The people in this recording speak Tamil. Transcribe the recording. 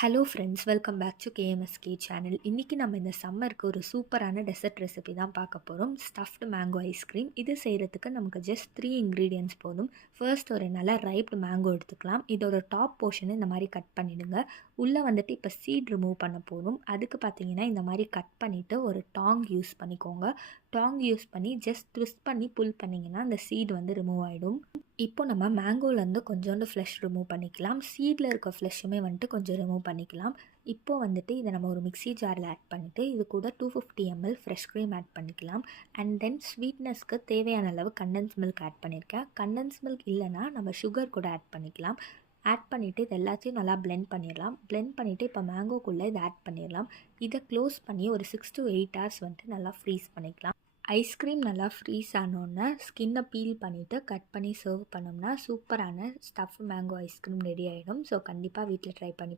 Hello friends, welcome back to KMSK channel. இன்றைக்கி நம்ம இந்த சம்மருக்கு ஒரு சூப்பரான டெசர்ட் ரெசிபி தான் பார்க்க போகிறோம். Stuffed mango ice cream. இது செய்கிறதுக்கு நமக்கு ஜஸ்ட் 3 இன்க்ரீடியன்ட்ஸ் போதும். ஃபர்ஸ்ட் ஒரு நல்லா ரைப்டு மேங்கோ எடுத்துக்கலாம். இதோட டாப் போர்ஷனை இந்த மாதிரி கட் பண்ணிவிடுங்க. உள்ளே வந்துட்டு இப்போ சீட் ரிமூவ் பண்ண போதும். அதுக்கு பார்த்தீங்கன்னா இந்த மாதிரி கட் பண்ணிவிட்டு ஒரு டாங் யூஸ் பண்ணிக்கோங்க. டாங் யூஸ் பண்ணி ஜஸ்ட் ட்விஸ்ட் பண்ணி புல் பண்ணிங்கன்னா அந்த சீட் வந்து ரிமூவ் ஆகிடும். இப்போ நம்ம மேங்கோலேருந்து கொஞ்சோண்டு ஃப்ளஷ் ரிமூவ் பண்ணிக்கலாம். சீடில் இருக்க ஃப்ளஷுமே வந்துட்டு கொஞ்சம் ரிமூவ் பண்ணிக்கலாம். இப்போ வந்துட்டு இதை நம்ம ஒரு மிக்ஸி ஜாரில் ஆட் பண்ணிவிட்டு இது கூட 250 ml ஃப்ரெஷ் க்ரீம் ஆட் பண்ணிக்கலாம். அண்ட் தென் ஸ்வீட்னஸ்க்கு தேவையான அளவு கண்டன்ஸ் மில்க் ஆட் பண்ணியிருக்கேன். கண்டன்ஸ் மில்க் இல்லைனா நம்ம சுகர் கூட ஆட் பண்ணிக்கலாம். ஆட் பண்ணிவிட்டு இது எல்லாத்தையும் நல்லா பிளெண்ட் பண்ணிடலாம். பிளெண்ட் பண்ணிவிட்டு இப்போ மேங்கோக்குள்ளே இதை ஆட் பண்ணிடலாம். இதை க்ளோஸ் பண்ணி ஒரு 6 to 8 hours வந்துட்டு நல்லா ஃப்ரீஸ் பண்ணிக்கலாம். ஐஸ்கிரீம் நல்லா ஃப்ரீஸ் ஆனோடனே ஸ்கின்னை பீல் பண்ணிவிட்டு கட் பண்ணி சர்வ் பண்ணோம்னா சூப்பரான ஸ்டஃப் மேங்கோ ஐஸ்கிரீம் ரெடி ஆகிடும். ஸோ கண்டிப்பாக வீட்டில் ட்ரை பண்ணி